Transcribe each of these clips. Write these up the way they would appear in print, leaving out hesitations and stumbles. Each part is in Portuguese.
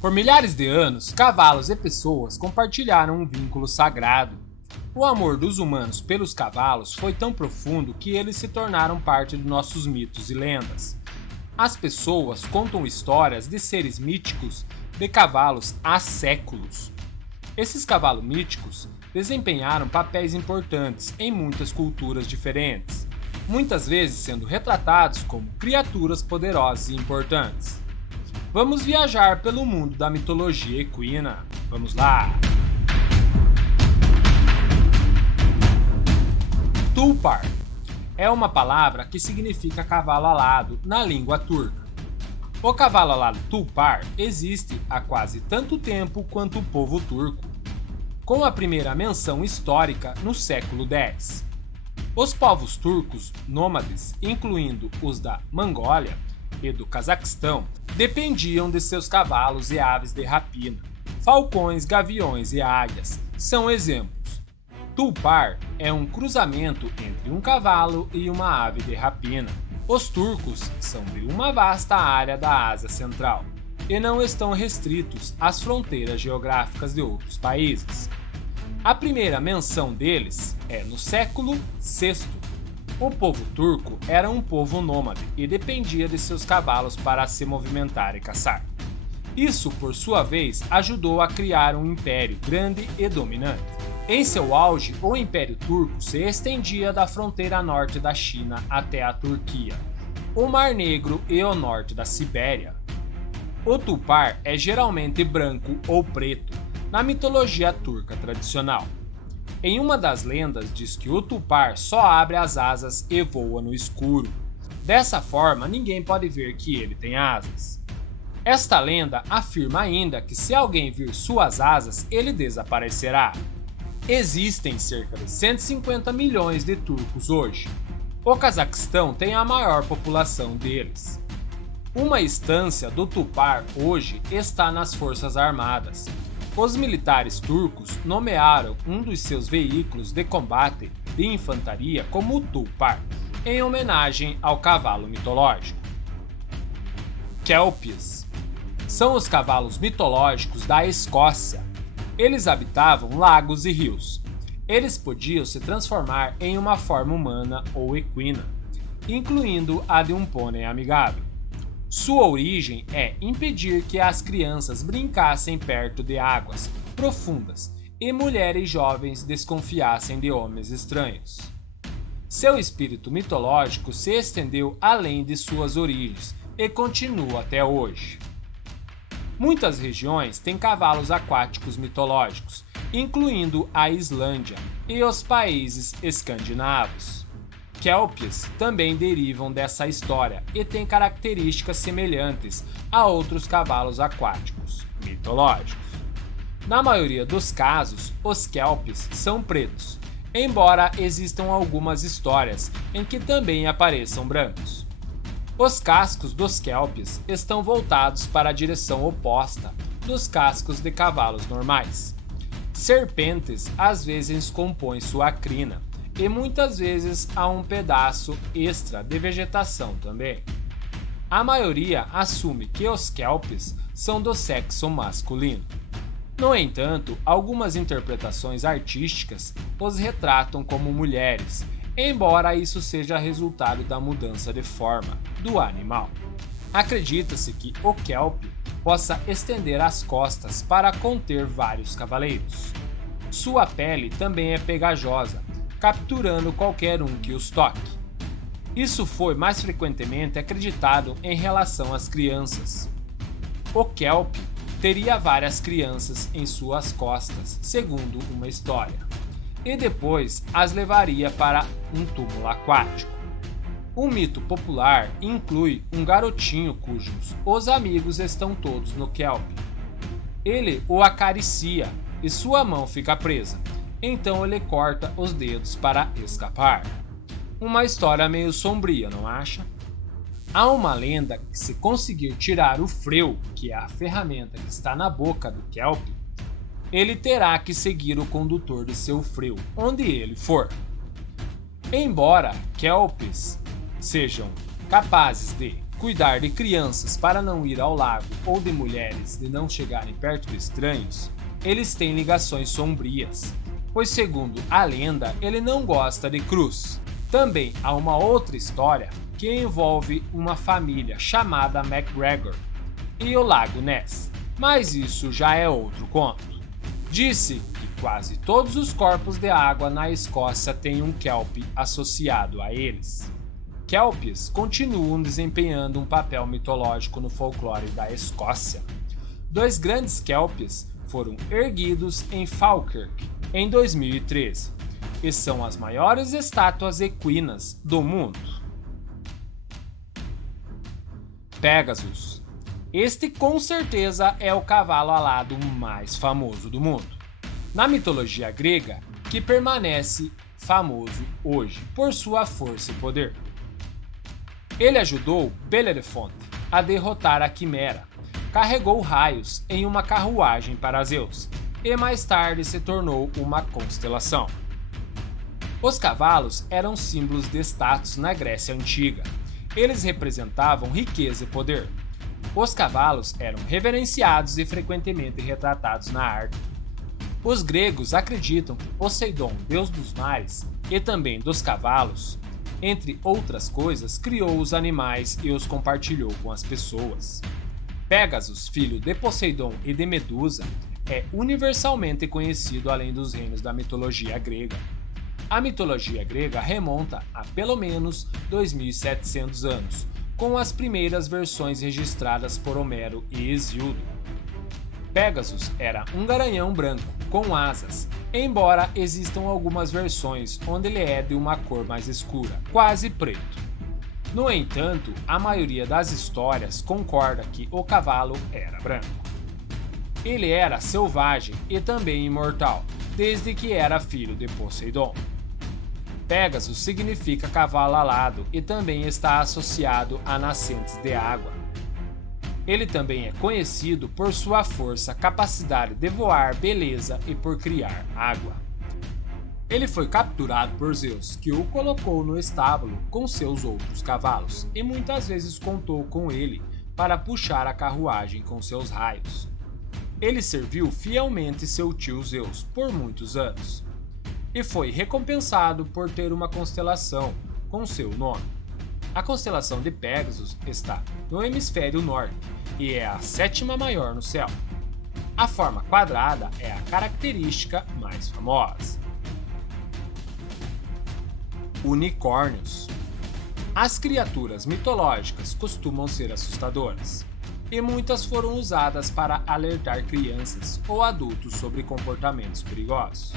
Por milhares de anos, cavalos e pessoas compartilharam um vínculo sagrado. O amor dos humanos pelos cavalos foi tão profundo que eles se tornaram parte de nossos mitos e lendas. As pessoas contam histórias de seres míticos de cavalos há séculos. Esses cavalos míticos desempenharam papéis importantes em muitas culturas diferentes, muitas vezes sendo retratados como criaturas poderosas e importantes. Vamos viajar pelo mundo da mitologia equina. Vamos lá! Tulpar é uma palavra que significa cavalo alado na língua turca. O cavalo alado Tulpar existe há quase tanto tempo quanto o povo turco, com a primeira menção histórica no século X. Os povos turcos nômades, incluindo os da Mongólia e do Cazaquistão, dependiam de seus cavalos e aves de rapina. Falcões, gaviões e águias são exemplos. Tulpar é um cruzamento entre um cavalo e uma ave de rapina. Os turcos são de uma vasta área da Ásia Central e não estão restritos às fronteiras geográficas de outros países. A primeira menção deles é no século VI. O povo turco era um povo nômade e dependia de seus cavalos para se movimentar e caçar. Isso, por sua vez, ajudou a criar um império grande e dominante. Em seu auge, o Império Turco se estendia da fronteira norte da China até a Turquia, o Mar Negro e o norte da Sibéria. O tulpar é geralmente branco ou preto na mitologia turca tradicional. Em uma das lendas diz que o tulpar só abre as asas e voa no escuro. Dessa forma, ninguém pode ver que ele tem asas. Esta lenda afirma ainda que se alguém vir suas asas, ele desaparecerá. Existem cerca de 150 milhões de turcos hoje. O Cazaquistão tem a maior população deles. Uma instância do tulpar hoje está nas Forças Armadas. Os militares turcos nomearam um dos seus veículos de combate de infantaria como o tulpar, em homenagem ao cavalo mitológico. Kelpies são os cavalos mitológicos da Escócia. Eles habitavam lagos e rios. Eles podiam se transformar em uma forma humana ou equina, incluindo a de um pônei amigável. Sua origem é impedir que as crianças brincassem perto de águas profundas e mulheres jovens desconfiassem de homens estranhos. Seu espírito mitológico se estendeu além de suas origens e continua até hoje. Muitas regiões têm cavalos aquáticos mitológicos, incluindo a Islândia e os países escandinavos. Kelpies também derivam dessa história e têm características semelhantes a outros cavalos aquáticos mitológicos. Na maioria dos casos, os Kelpies são pretos, embora existam algumas histórias em que também apareçam brancos. Os cascos dos Kelpies estão voltados para a direção oposta dos cascos de cavalos normais. Serpentes às vezes compõem sua crina, e muitas vezes há um pedaço extra de vegetação também. A maioria assume que os Kelpies são do sexo masculino. No entanto, algumas interpretações artísticas os retratam como mulheres, embora isso seja resultado da mudança de forma do animal. Acredita-se que o Kelp possa estender as costas para conter vários cavaleiros. Sua pele também é pegajosa, capturando qualquer um que os toque. Isso foi mais frequentemente acreditado em relação às crianças. O Kelp teria várias crianças em suas costas, segundo uma história, e depois as levaria para um túmulo aquático. Um mito popular inclui um garotinho cujos os amigos estão todos no Kelp. Ele o acaricia e sua mão fica presa. Então ele corta os dedos para escapar. Uma história meio sombria, não acha? Há uma lenda que se conseguir tirar o freu, que é a ferramenta que está na boca do Kelp, ele terá que seguir o condutor de seu freu, onde ele for. Embora Kelpies sejam capazes de cuidar de crianças para não ir ao lago ou de mulheres de não chegarem perto de estranhos, eles têm ligações sombrias, pois segundo a lenda, ele não gosta de cruz. Também há uma outra história que envolve uma família chamada MacGregor e o Lago Ness, mas isso já é outro conto. Disse que quase todos os corpos de água na Escócia têm um kelp associado a eles. Kelpies continuam desempenhando um papel mitológico no folclore da Escócia. 2 grandes kelpies foram erguidos em Falkirk em 2013 e são as maiores estátuas equinas do mundo. Pegasus. Este com certeza é o cavalo alado mais famoso do mundo. Na mitologia grega, que permanece famoso hoje por sua força e poder. Ele ajudou Belerofonte a derrotar a Quimera, carregou raios em uma carruagem para Zeus e mais tarde se tornou uma constelação. Os cavalos eram símbolos de status na Grécia Antiga. Eles representavam riqueza e poder. Os cavalos eram reverenciados e frequentemente retratados na arte. Os gregos acreditam que Poseidon, deus dos mares e também dos cavalos, entre outras coisas, criou os animais e os compartilhou com as pessoas. Pegasus, filho de Poseidon e de Medusa, é universalmente conhecido além dos reinos da mitologia grega. A mitologia grega remonta a pelo menos 2.700 anos, com as primeiras versões registradas por Homero e Hesíodo. Pegasus era um garanhão branco, com asas, embora existam algumas versões onde ele é de uma cor mais escura, quase preto. No entanto, a maioria das histórias concorda que o cavalo era branco. Ele era selvagem e também imortal, desde que era filho de Poseidon. Pegasus significa cavalo alado e também está associado a nascentes de água. Ele também é conhecido por sua força, capacidade de voar, beleza e por criar água. Ele foi capturado por Zeus, que o colocou no estábulo com seus outros cavalos e muitas vezes contou com ele para puxar a carruagem com seus raios. Ele serviu fielmente seu tio Zeus por muitos anos e foi recompensado por ter uma constelação com seu nome. A constelação de Pegasus está no hemisfério norte e é a 7ª maior no céu. A forma quadrada é a característica mais famosa. Unicórnios. As criaturas mitológicas costumam ser assustadoras, e muitas foram usadas para alertar crianças ou adultos sobre comportamentos perigosos.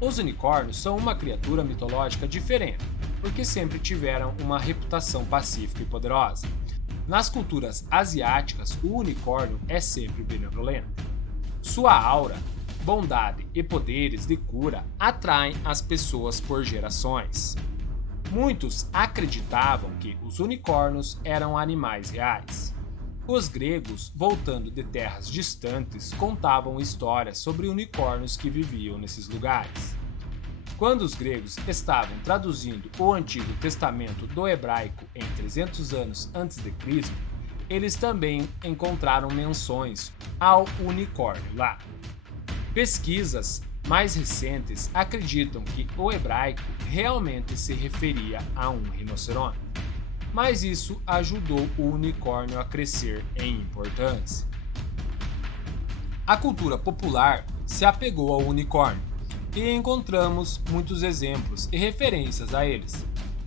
Os unicórnios são uma criatura mitológica diferente, porque sempre tiveram uma reputação pacífica e poderosa. Nas culturas asiáticas, o unicórnio é sempre benevolente. Sua aura, bondade e poderes de cura atraem as pessoas por gerações. Muitos acreditavam que os unicórnios eram animais reais. Os gregos, voltando de terras distantes, contavam histórias sobre unicórnios que viviam nesses lugares. Quando os gregos estavam traduzindo o Antigo Testamento do hebraico em 300 anos antes de Cristo, eles também encontraram menções ao unicórnio lá. Pesquisas mais recentes acreditam que o hebraico realmente se referia a um rinoceronte, mas isso ajudou o unicórnio a crescer em importância. A cultura popular se apegou ao unicórnio e encontramos muitos exemplos e referências a eles,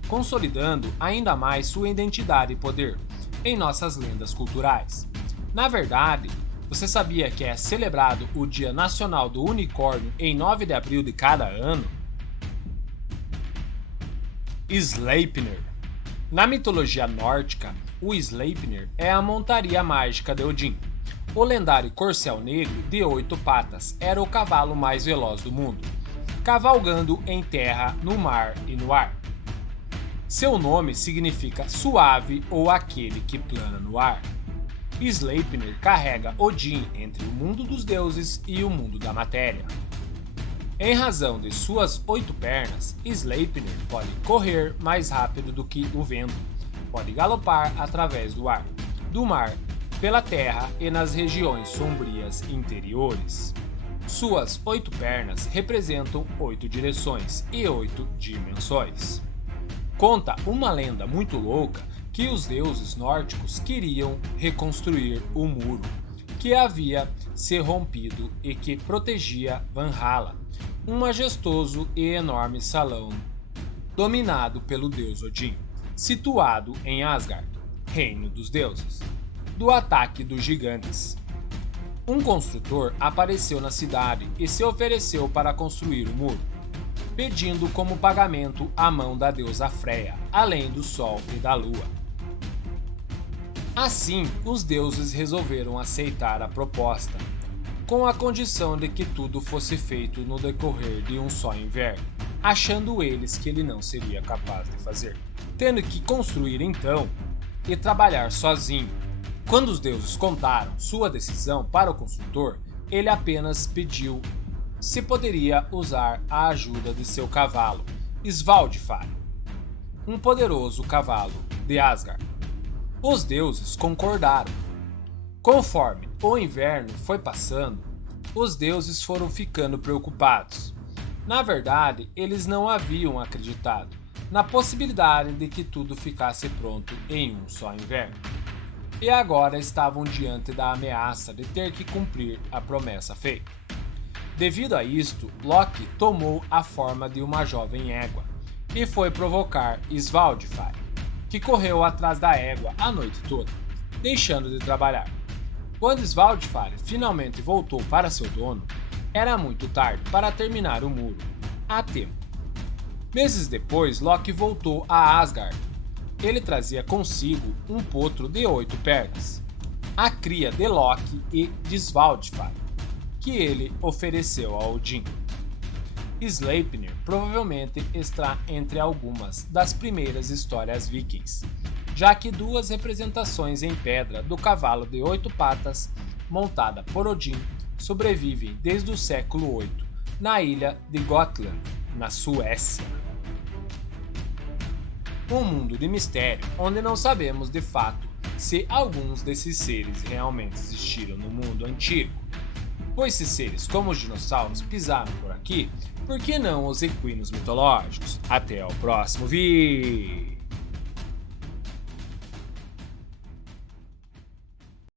consolidando ainda mais sua identidade e poder em nossas lendas culturais. Na verdade, você sabia que é celebrado o Dia Nacional do Unicórnio em 9 de abril de cada ano? Sleipnir. Na mitologia nórdica, o Sleipnir é a montaria mágica de Odin. O lendário corcel negro de 8 patas era o cavalo mais veloz do mundo, cavalgando em terra, no mar e no ar. Seu nome significa suave ou aquele que plana no ar. Sleipnir carrega Odin entre o mundo dos deuses e o mundo da matéria. Em razão de suas 8 pernas, Sleipnir pode correr mais rápido do que o vento, pode galopar através do ar, do mar, pela terra e nas regiões sombrias interiores. Suas 8 pernas representam 8 direções e 8 dimensões. Conta uma lenda muito louca que os deuses nórdicos queriam reconstruir o muro que havia se rompido e que protegia Valhalla, um majestoso e enorme salão dominado pelo deus Odin, situado em Asgard, reino dos deuses, do ataque dos gigantes. Um construtor apareceu na cidade e se ofereceu para construir o muro, pedindo como pagamento a mão da deusa Freya, além do sol e da lua. Assim, os deuses resolveram aceitar a proposta, com a condição de que tudo fosse feito no decorrer de um só inverno, achando eles que ele não seria capaz de fazer, tendo que construir então e trabalhar sozinho. Quando os deuses contaram sua decisão para o construtor, ele apenas pediu se poderia usar a ajuda de seu cavalo, Svaldfari, um poderoso cavalo de Asgard. Os deuses concordaram. Conforme o inverno foi passando, os deuses foram ficando preocupados. Na verdade, eles não haviam acreditado na possibilidade de que tudo ficasse pronto em um só inverno. E agora estavam diante da ameaça de ter que cumprir a promessa feita. Devido a isto, Loki tomou a forma de uma jovem égua e foi provocar Svaldfari, que correu atrás da égua a noite toda, deixando de trabalhar. Quando Svaldfari finalmente voltou para seu dono, era muito tarde para terminar o muro, a tempo. Meses depois, Loki voltou a Asgard. Ele trazia consigo um potro de 8 pernas, a cria de Loki e de Svaldfari, que ele ofereceu a Odin. Sleipnir provavelmente está entre algumas das primeiras histórias vikings, já que 2 representações em pedra do cavalo de 8 patas, montada por Odin, sobrevivem desde o século VIII, na ilha de Gotland, na Suécia. Um mundo de mistério onde não sabemos de fato se alguns desses seres realmente existiram no mundo antigo. Pois se seres como os dinossauros pisaram por aqui, por que não os equinos mitológicos? Até o próximo vídeo!